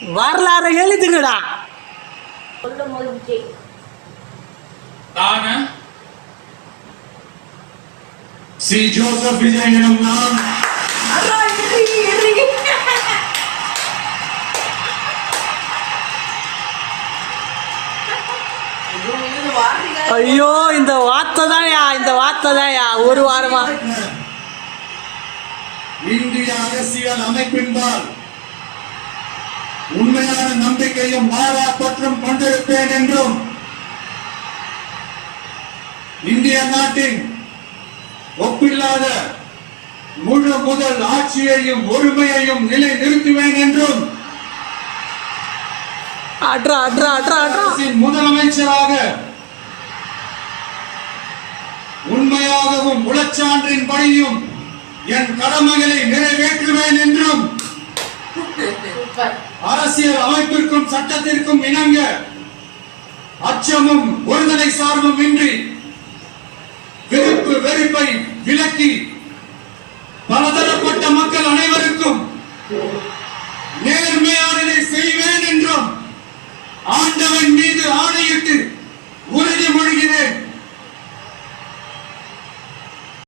வரலாறு எழுதுங்கடா. C Joseph Vijay எனும் நான் ஐயோ இந்த வார்த்தை தான்யா ஒரு வாரமா இந்திய அரசியல் அமைப்பின்பால் உண்மையான நம்பிக்கையும் மாறா பற்றும் கொண்டிருப்பேன் என்றும் இந்திய நாட்டின் ஒப்பில்லாத முழு முதல் ஆட்சியையும் ஒருமையையும் நிலை நிறுத்துவேன் என்றும் முதலமைச்சராக உண்மையாகவும் உளச்சான்றின் படியும் என் கடமைகளை நிறைவேற்றுவேன் என்றும் அரசியல் அமைப்பிற்கும் சட்டத்திற்கும் இணங்க அச்சமும் ஒருதலை சார்பும் இன்றி வெறுப்பை விலக்கி பலதரப்பட்ட மக்கள் அனைவருக்கும் நேர்மையானதை செய்வேன் என்றும் ஆண்டவன் மீது ஆணையிட்டு உறுதிமொழிகிறேன்.